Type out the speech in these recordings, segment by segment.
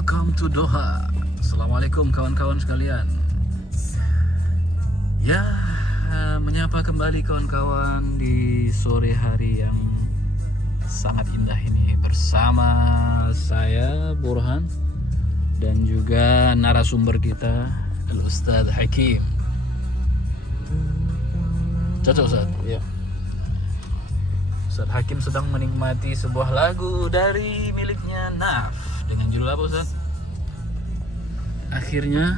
Welcome to Doha. Assalamualaikum kawan-kawan sekalian. Ya, menyapa kembali kawan-kawan di sore hari yang sangat indah ini bersama saya Burhan dan juga narasumber kita Al-Ustadz Hakim. Cocok Ustadz? Ya. Ustadz Hakim sedang menikmati sebuah lagu dari miliknya Naf dengan judul apa Ustadz? Akhirnya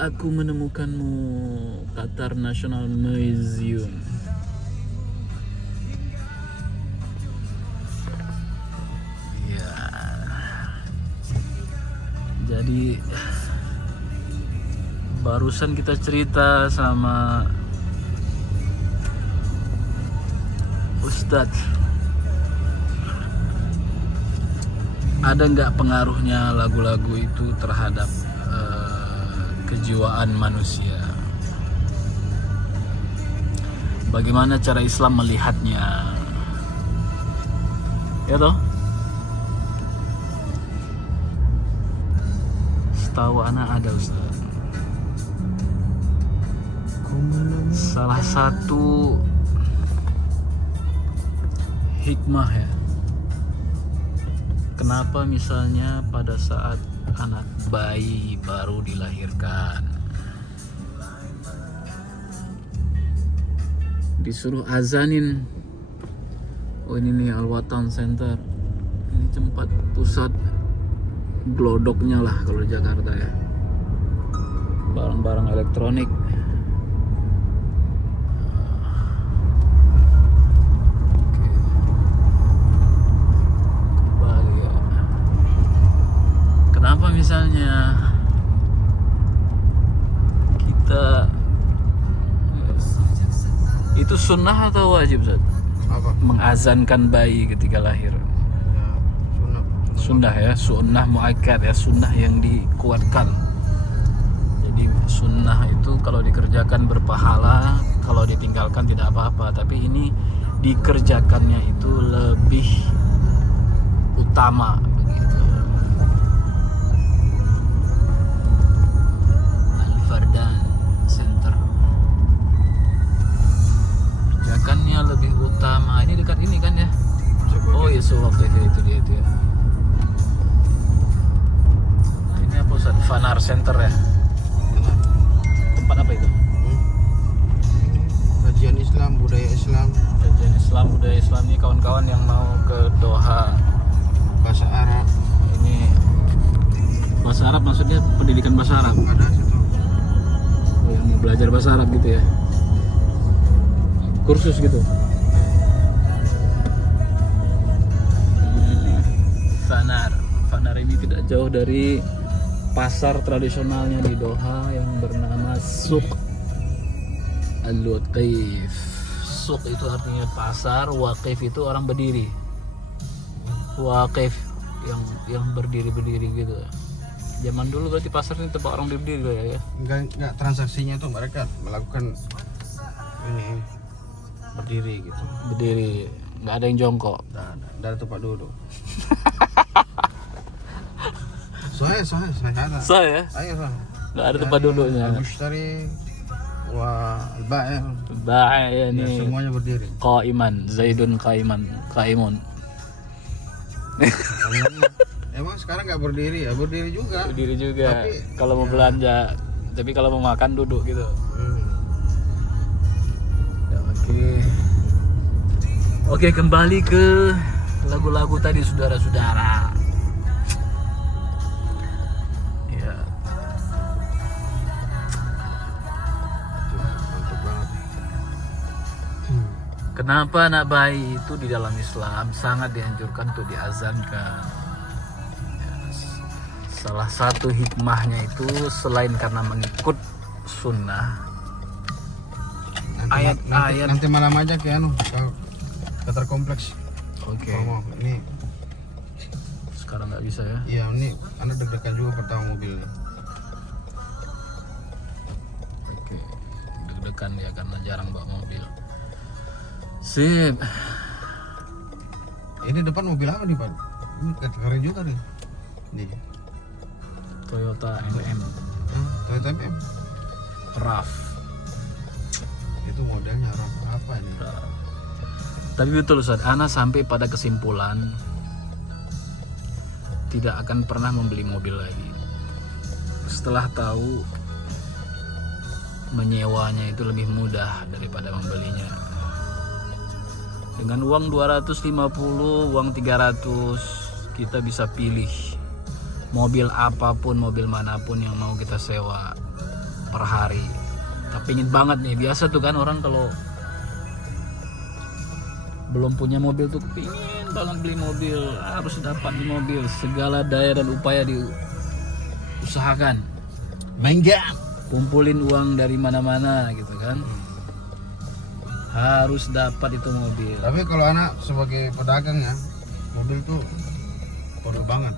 aku menemukanmu, Qatar National Museum. Ya. Jadi barusan kita cerita sama Ustadz, ada nggak pengaruhnya lagu-lagu itu terhadap kejiwaan manusia? Bagaimana cara Islam melihatnya? Ya toh? Setahu anak ada Ustaz. Salah satu hikmah ya, kenapa misalnya pada saat anak bayi baru dilahirkan disuruh azanin, oh ini nih Al-Watan Center, ini tempat pusat glodoknya lah kalau di Jakarta ya, barang-barang elektronik. Kenapa misalnya kita itu sunnah atau wajib Ustaz? Apa? Mengazankan bayi ketika lahir. Ya, Sunnah ya, sunnah muakkad ya, sunnah yang dikuatkan. Jadi sunnah itu kalau dikerjakan berpahala, kalau ditinggalkan tidak apa-apa. Tapi ini dikerjakannya itu lebih utama. Al-Fardan Center, kerjakannya lebih utama. Ini dekat ini kan ya? Oh iya, waktu itu dia itu ya. Ini apa Ustaz? Fanar Center ya? Tempat apa itu? Kajian Islam, budaya Islam. Kajian Islam, budaya Islam. Ini kawan-kawan yang mau ke Doha. Bahasa Arab. Ini bahasa Arab, maksudnya pendidikan bahasa Arab. Ada situ. Oh, yang mau belajar bahasa Arab gitu ya? Kursus gitu. Fanar ini tidak jauh dari pasar tradisionalnya di Doha yang bernama Suq Al-Waqif. Suq itu artinya pasar, waqif itu orang berdiri. Waqif yang berdiri gitu. Zaman dulu berarti pasar ini tempat orang berdiri ya? Enggak transaksinya tuh mereka melakukan ini berdiri gitu. Berdiri, nggak ada yang jongkok. Nggak ada tempat duduk. Soalnya ada. Saya? Ayo soalnya. Nggak ada tempat duduknya. Al-Mushtari wa al-Ba'i. Ba'i ya Ya, nih. semuanya berdiri. Qaiman, Zaidun qaimun. Emang sekarang nggak berdiri ya? Berdiri juga. Berdiri juga. Tapi, kalau mau ya. belanja, tapi kalau mau makan duduk gitu. Hmm. Ya, Oke, kembali ke lagu-lagu tadi saudara-saudara. Ya. Mantap banget. Kenapa anak bayi itu di dalam Islam sangat dianjurkan untuk diazankan? Ya, salah satu hikmahnya itu selain karena mengikut sunnah, ayat-ayat. Nanti malam aja ke Qatar kompleks. Oke. Mau ini Sekarang nggak bisa ya? iya ini Anda deg-degan juga pertama mobilnya. Oke. Deg-degan ya karena jarang bawa mobil. Sip. Ini depan mobil apa nih Pak? Ini keren juga nih. Nih. Toyota MM Toyota MM. RAV. Itu modelnya apa ini? Tapi betul Ustaz, Ana sampai pada kesimpulan tidak akan pernah membeli mobil lagi. Setelah tahu menyewanya itu lebih mudah daripada membelinya. Dengan uang 250, uang 300 kita bisa pilih mobil apapun, mobil manapun yang mau kita sewa per hari. Tapi ingin banget nih, biasa tuh kan orang kalau belum punya mobil tuh kepingin banget beli mobil, harus dapat di mobil, segala daya dan upaya diusahakan, Menggam. kumpulin uang dari mana-mana gitu kan, harus dapat itu mobil. Tapi kalau anak sebagai pedagang ya, mobil tuh perlu banget.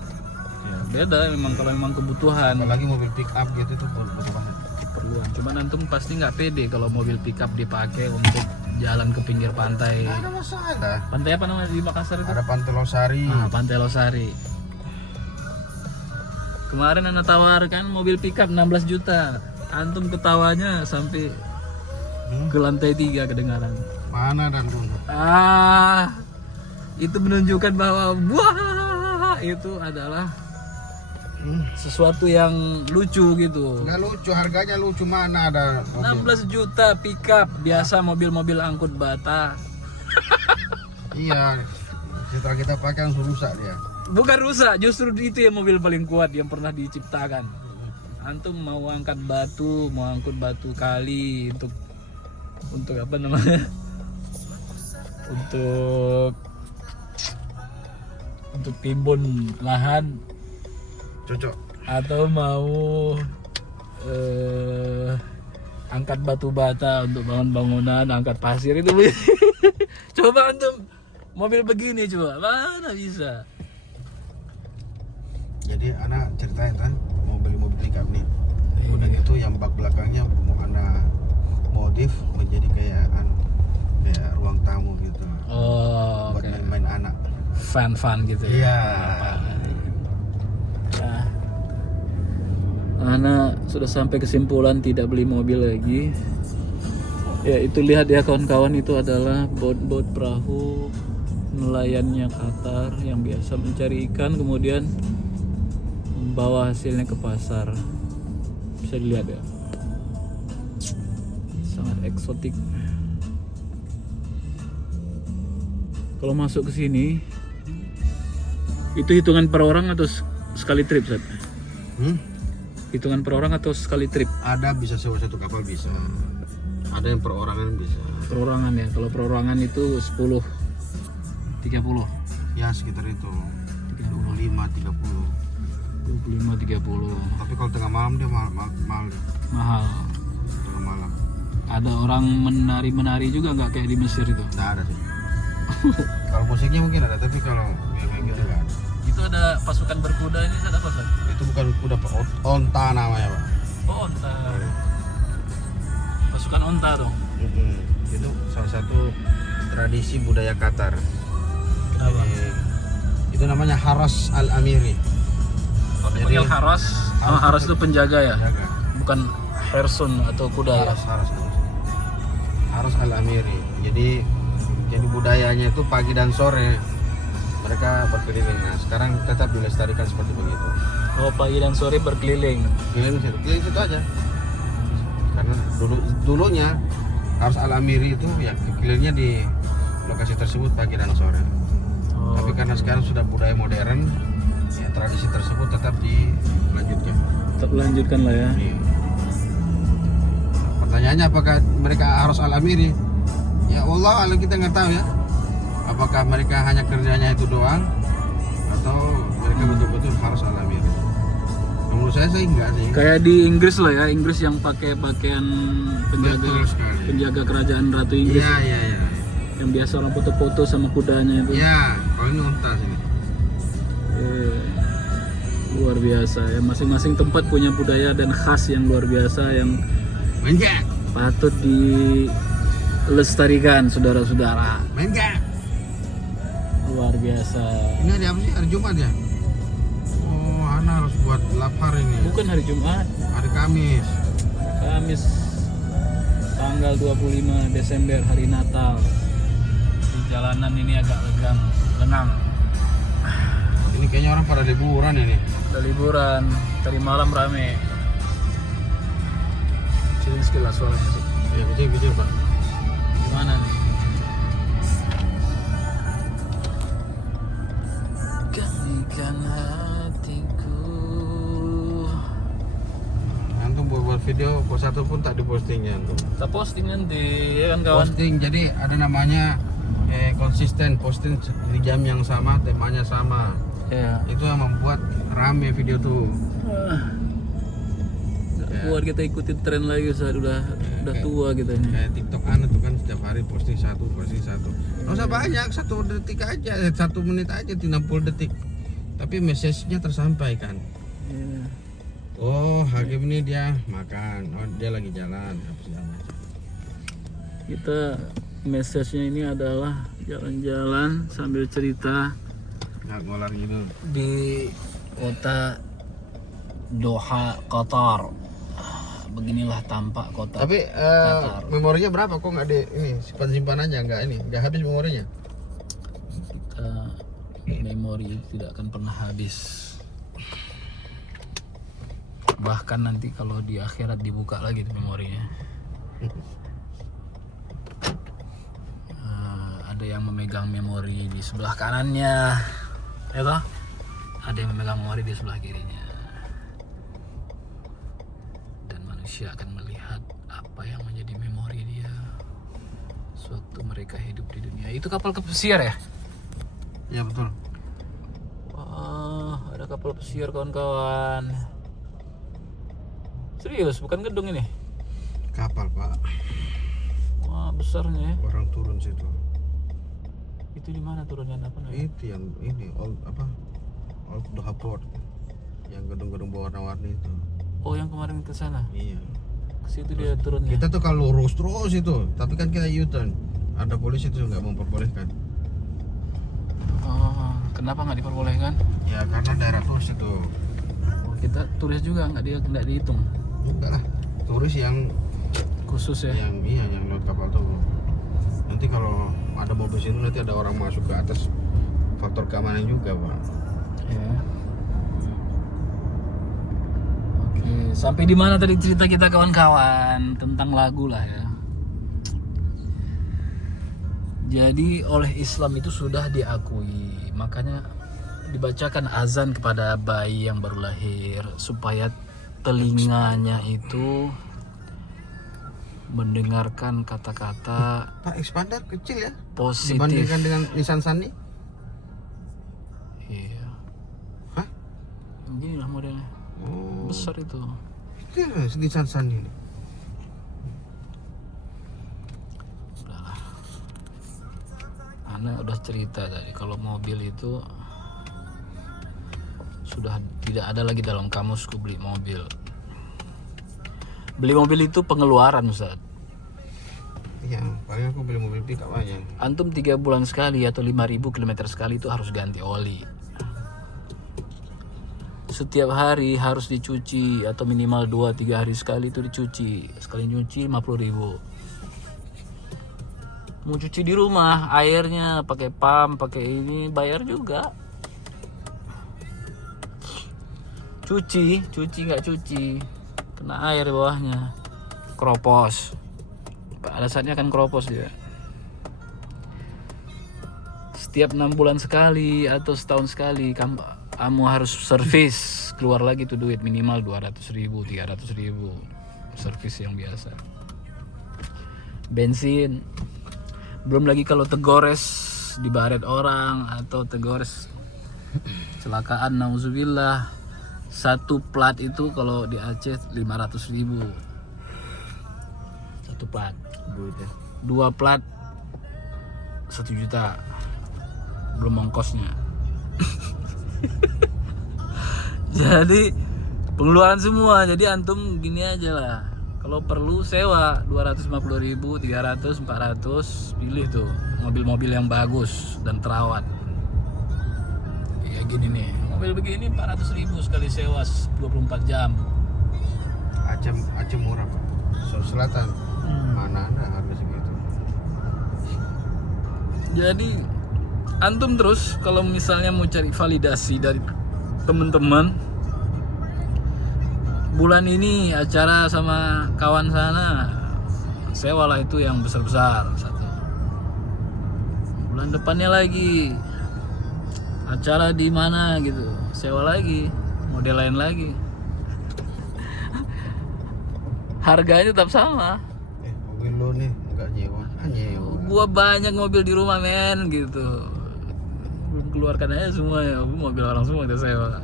Ya, beda memang kalau memang kebutuhan, Apalagi mobil pick up gitu tuh perlu banget. keperluan. Cuman antum pasti nggak pede kalau mobil pickup dipakai untuk jalan ke pinggir pantai. Nggak ada masalah. Pantai apa namanya di Makassar itu? Ada Pantai Losari. Pantai Losari. Kemarin anak tawarkan mobil pickup 16 juta. Antum ketawanya sampai ke lantai 3 kedengaran. Mana dan dulu? Itu menunjukkan bahwa wah, itu adalah sesuatu yang lucu gitu. Nggak lucu, harganya lucu, mana ada mobil. 16 juta pickup, biasa mobil-mobil angkut bata. Iya, setelah kita pakai langsung rusak dia. Bukan rusak, justru itu yang mobil paling kuat yang pernah diciptakan. Antum mau angkat batu, mau angkut batu kali untuk apa namanya? Untuk timbun lahan, Cocok. atau mau angkat batu bata untuk bangun bangunan, angkat pasir itu. Coba antum mobil begini coba, mana bisa? Jadi anak ceritain kan mau beli mobil pickup nih. Udah gitu yang bak belakangnya mau anak modif menjadi kayak ruang tamu gitu. Oh, Buat main-main anak. Fun gitu ya. Iya. Nah, Ana sudah sampai kesimpulan tidak beli mobil lagi. Ya itu lihat ya kawan-kawan, itu adalah bot-bot perahu nelayannya Qatar yang biasa mencari ikan kemudian membawa hasilnya ke pasar. Bisa dilihat ya, sangat eksotik. Kalau masuk ke sini itu hitungan per orang atau sekali trip, Zat? Hitungan per orang atau sekali trip? Ada bisa sewa satu kapal bisa. Ada yang perorangan bisa. Perorangan ya. Kalau perorangan itu 10 30. Ya sekitar itu. 25 30. 25 30. Tapi kalau tengah malam dia mahal. Mahal. Tengah malam. Ada orang menari juga nggak kayak di Mesir itu? Nggak ada sih. Kalau musiknya mungkin ada, tapi kalau kayak gitu nggak ada. Itu ada pasukan berkuda ini, ada apa, Pak? Itu bukan kuda Pak, onta namanya Pak. Oh, onta. Pasukan onta dong. Itu salah satu tradisi budaya Qatar. Kenapa? Itu namanya Haras Al-Amiri. Oh, dipanggil Haras. Oh, Haras itu penjaga ya? Jaga. Bukan person atau kuda ya? Haras Al-Amiri. Jadi budayanya itu pagi dan sore mereka berkeliling. Nah, sekarang tetap dilestarikan seperti begitu. Oh, pagi dan sore berkeliling. Keliling situ aja. Karena dulunya Haras Al-Amiri itu ya kelilingnya di lokasi tersebut pagi dan sore. Oh, Tapi karena sekarang sudah budaya modern, ya tradisi tersebut tetap dilanjutkan. tetap lanjutkan lah ya. Pertanyaannya apakah mereka harus Al-Amiri? Ya Allah, kita nggak tahu ya. Apakah mereka hanya kerjanya itu doang atau mereka betul-betul harus Al-Amiri? Menurut saya sih enggak sih. Kayak di Inggris lah ya, Inggris yang pakai pakaian Betul sekali. penjaga kerajaan Ratu Inggris. Iya. Yang biasa orang foto-foto sama kudanya itu. Iya, kalau ini unta sih. Luar biasa ya, masing-masing tempat punya budaya dan khas yang luar biasa yang Menjak. patut dilestarikan, saudara-saudara. Menjak. luar biasa. Ini hari apa sih? Hari Jumat ya? Oh, Ana harus buat lapar ini. Bukan hari Jumat, Hari Kamis. Kamis tanggal 25 Desember, hari Natal. Di jalanan ini agak lengang. Ini kayaknya orang pada liburan ini. Udah liburan, tadi malam rame. Sini sekilas suaranya sih. Ya, kecil Pak. Gimana nih? Gantikan hatiku. Antum buat video pos satu pun tak dipostingnya antum. Kita posting nanti ya kan kawan? Posting jadi ada namanya konsisten posting di jam yang sama, temanya sama. Ya. Itu yang membuat rame video tuh. Buat kita ikutin tren lagi Ustaz, udah tua gitu ini. Kayak TikTok tuh kan setiap hari posting satu. Nggak usah banyak, 1 detik aja, 1 menit aja, 60 detik. Tapi message-nya tersampaikan. Ya. Oh, Hakim ini dia makan. Oh, dia lagi jalan. Apa segala macam. Kita message-nya ini adalah jalan-jalan sambil cerita Nggak ngolar gitu. di kota Doha, Qatar. Beginilah tampak kota. Tapi Qatar. memorinya berapa? Kok nggak di ini simpan aja nggak habis memorinya? Kita memori tidak akan pernah habis. Bahkan nanti kalau di akhirat dibuka lagi tuh memorinya. Ada yang memegang memori di sebelah kanannya, ya toh? Ada yang memegang memori di sebelah kirinya. Dan manusia akan melihat apa yang menjadi memori dia sewaktu mereka hidup di dunia. Itu kapal pesiar ya? Iya betul. Wah, ada kapal pesiar kawan-kawan. Serius, bukan gedung ini? Kapal Pak. Wah, besarnya ya. Orang turun situ. Itu di mana turunnya apa namanya? Itu yang ini Old Doha Port. Yang gedung-gedung berwarna-warni itu. Oh, yang kemarin ke sana. Iya. Ke situ dia turunnya. Kita tuh kalau lurus terus itu, tapi kan kita U-turn. Ada polisi tuh nggak memperbolehkan. Oh, kenapa nggak diperbolehkan? Ya karena daerah turis itu. Oh, kita turis juga nggak dihitung. Enggak lah. Turis yang Khusus ya. yang lewat kapal tuh. Nanti kalau ada mobil sini nanti ada orang masuk ke atas, faktor keamanan juga Pak. Ya. Oke, sampai di mana tadi cerita kita kawan-kawan tentang lagu lah ya. Jadi oleh Islam itu sudah diakui, makanya dibacakan azan kepada bayi yang baru lahir supaya telinganya itu mendengarkan kata-kata Pak expander kecil ya positif. dibandingkan dengan Nissan Sunny. Iya. Hah? Begini lah modelnya. Oh, Besar itu. itu ya, Nissan Sunny ini. Udahlah. Ana udah cerita tadi kalau mobil itu sudah tidak ada lagi dalam kamusku beli mobil. Beli mobil itu pengeluaran Ustaz. Iya, paling aku beli mobil pickup aja. Antum 3 bulan sekali atau 5.000 km sekali itu harus ganti oli. Setiap hari harus dicuci atau minimal 2-3 hari sekali itu dicuci. Sekali nyuci 50.000. Mau cuci di rumah, airnya pakai pump, pakai ini bayar juga. Cuci nggak cuci, kena air bawahnya, keropos. Pada saatnya akan keropos dia. Setiap 6 bulan sekali atau setahun sekali kamu harus servis, keluar lagi tuh duit minimal 200.000, 300.000 servis yang biasa. Bensin, belum lagi kalau tegores dibaret orang atau tegores kecelakaan, nauzubillah. Satu plat itu kalau di Aceh 500.000. Satu plat. Duitnya. 2 plat 1 juta. Belum ongkosnya. Jadi pengeluaran semua. Jadi antum gini aja lah. Kalau perlu sewa 250.000, 300, 400, pilih tuh mobil-mobil yang bagus dan terawat. gini nih. Mobil begini 400.000 sekali sewa 24 jam. Aceh murah Pak. Sulawesi Selatan mana ada harga segitu. Jadi antum terus kalau misalnya mau cari validasi dari teman-teman, bulan ini acara sama kawan sana, sewalah itu yang besar-besar satu. Bulan depannya lagi acara di mana gitu, sewa lagi, model lain lagi. Harganya tetap sama. Mobil lo nih enggak nyewa. Gua banyak mobil di rumah men gitu. Belum keluarkan aja semua ya, mobil orang semua kita sewa.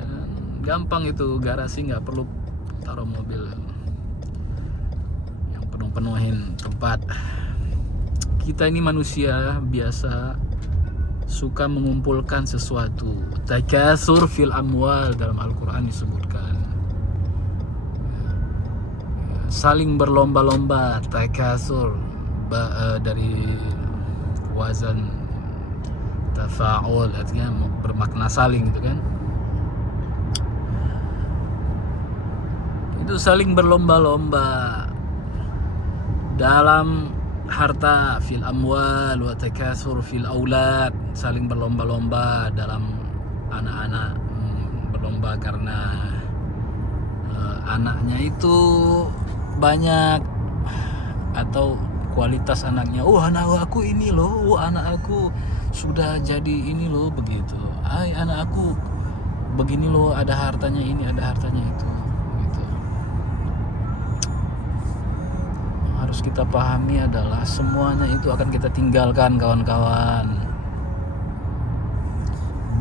Dan gampang itu, garasi nggak perlu taruh mobil yang penuhin tempat. Kita ini manusia biasa suka mengumpulkan sesuatu. Takasur fil amwal dalam Al-Quran disebutkan. Saling berlomba-lomba, takasur dari wazan tafa'ul, artinya bermakna saling gitu kan. Itu saling berlomba-lomba dalam harta, fil amwal wa takasur fil aulad, saling berlomba-lomba dalam anak-anak, berlomba karena anaknya itu banyak atau kualitas anaknya. Oh, anak aku ini loh, anak aku sudah jadi ini loh, begitu. Anak aku begini loh, ada hartanya ini, ada hartanya itu, gitu. Yang harus kita pahami adalah semuanya itu akan kita tinggalkan, kawan-kawan.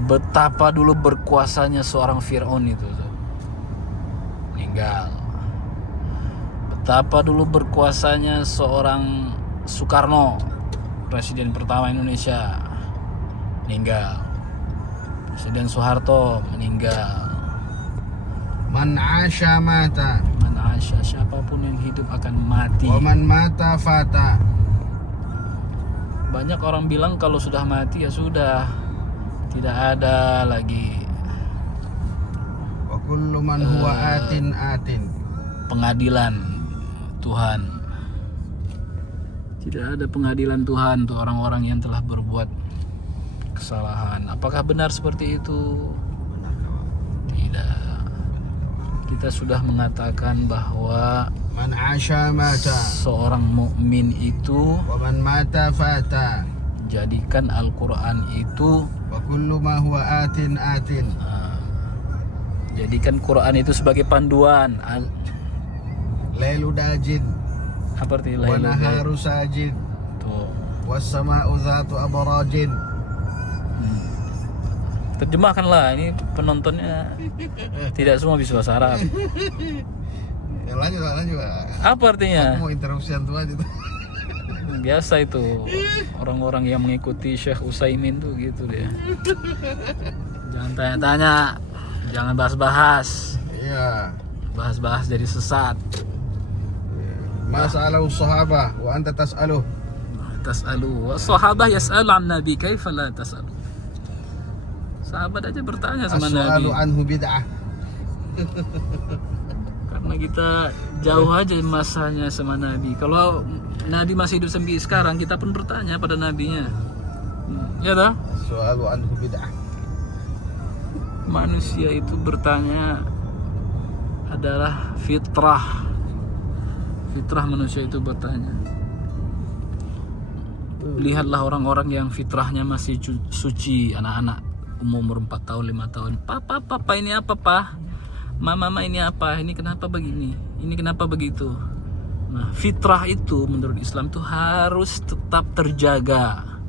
Betapa dulu berkuasanya seorang Fir'aun itu meninggal. Betapa dulu berkuasanya seorang Soekarno, presiden pertama Indonesia, meninggal. Presiden Soeharto meninggal. Man asya mata. Man asya, siapapun yang hidup akan mati. Wa man mata fata. Banyak orang bilang kalau sudah mati ya sudah, tidak ada lagi Wa kullu man huwa atin pengadilan Tuhan. Tidak ada pengadilan Tuhan untuk orang-orang yang telah berbuat kesalahan. Apakah benar seperti itu? Tidak. Kita sudah mengatakan bahwa man asya mata. Seorang mukmin itu Wa man mata fata. jadikan Al-Quran itu, Wa kullu ma huwa atin. jadikan Quran itu sebagai panduan. Lailu dajin. Apa arti Wa Lailu? naharu sajid. Tuh. Was sama'u zatu abrajin. Terjemahkanlah, ini penontonnya tidak semua bisa bahasa Arab. Ya, lanjut. Apa artinya? Aku mau interupsi antum aja tuh. Biasa itu orang-orang yang mengikuti Syekh Utsaimin tuh gitu dia. Jangan tanya-tanya, jangan bahas-bahas. Iya. Bahas-bahas jadi sesat. Masalahu sahabah wa anta tas'aluh. Tas'alu. Sahabah yas'al an Nabi, kaifa la tas'alu. Sahabat aja bertanya sama Nabi. As-su'alu anhu bid'ah. Karena kita jauh aja masanya sama Nabi. Kalau Nabi masih hidup sampai sekarang, kita pun bertanya pada Nabinya. Ya toh? As-su'alu anhu bid'ah. Manusia itu bertanya adalah fitrah. Fitrah manusia itu bertanya. Lihatlah orang-orang yang fitrahnya masih suci, anak-anak umur 4 tahun, 5 tahun. Papa ini apa, Pak? Mama ini apa? Ini kenapa begini? Ini kenapa begitu? Nah, fitrah itu menurut Islam tuh harus tetap terjaga.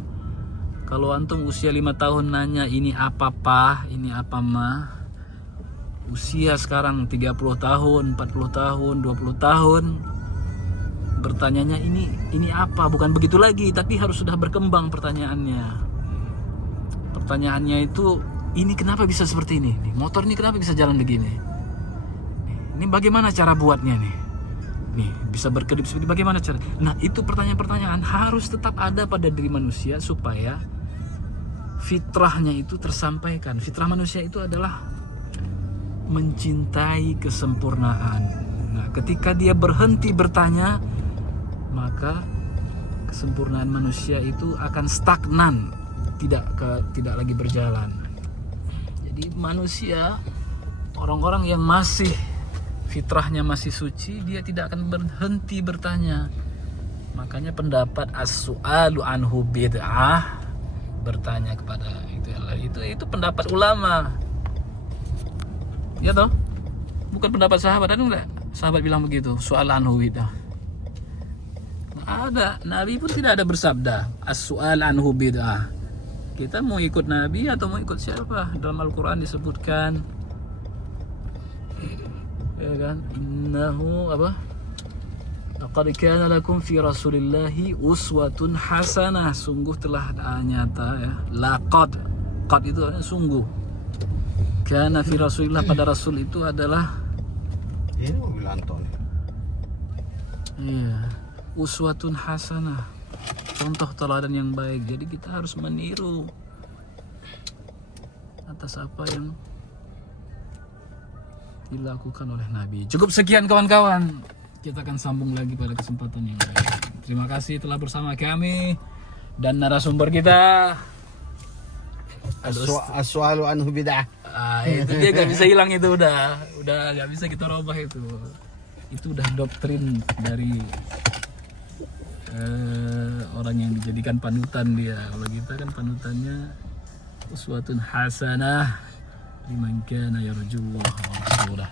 Kalau antum usia 5 tahun nanya ini apa, Pak? Ini apa, Ma? Usia sekarang 30 tahun, 40 tahun, 20 tahun, bertanyanya ini apa? Bukan begitu lagi, tapi harus sudah berkembang pertanyaannya. Pertanyaannya itu, ini kenapa bisa seperti ini? Motor ini kenapa bisa jalan begini? Ini bagaimana cara buatnya nih? Nih, bisa berkedip seperti bagaimana cara? Nah, itu pertanyaan-pertanyaan harus tetap ada pada diri manusia supaya fitrahnya itu tersampaikan. Fitrah manusia itu adalah mencintai kesempurnaan. Nah, ketika dia berhenti bertanya, maka kesempurnaan manusia itu akan stagnan, tidak lagi berjalan. Jadi manusia, orang-orang yang masih fitrahnya masih suci, dia tidak akan berhenti bertanya. Makanya pendapat as-su'alu anhu bid'ah, bertanya kepada itu pendapat ulama. Ya toh? Bukan pendapat sahabat, ada enggak? Sahabat bilang begitu, soal anhu bid'ah. Ada, Nabi pun tidak ada bersabda as-su'al anhu bid'ah. Kita mau ikut Nabi atau mau ikut siapa? Dalam Al-Quran disebutkan, ya kan, innahu apa? Laqad kana lakum fi Rasulillahi uswatun hasanah. Sungguh telah nyata ya. Laqad, qad itu sungguh. Kana fi Rasulillah, pada Rasul itu adalah Ini mobil Anton. iya, uswatun hasanah. Contoh teladan yang baik. Jadi kita harus meniru atas apa yang dilakukan oleh Nabi. Cukup sekian kawan-kawan. Kita akan sambung lagi pada kesempatan yang lain. Terima kasih telah bersama kami dan narasumber kita. As-su'alu anhu bid'ah. Itu dia gak bisa hilang, itu udah gak bisa kita robah itu udah doktrin dari orang yang dijadikan panutan dia. Kalau kita kan panutannya uswatun hasanah liman kana yarjullaha wa rasulah.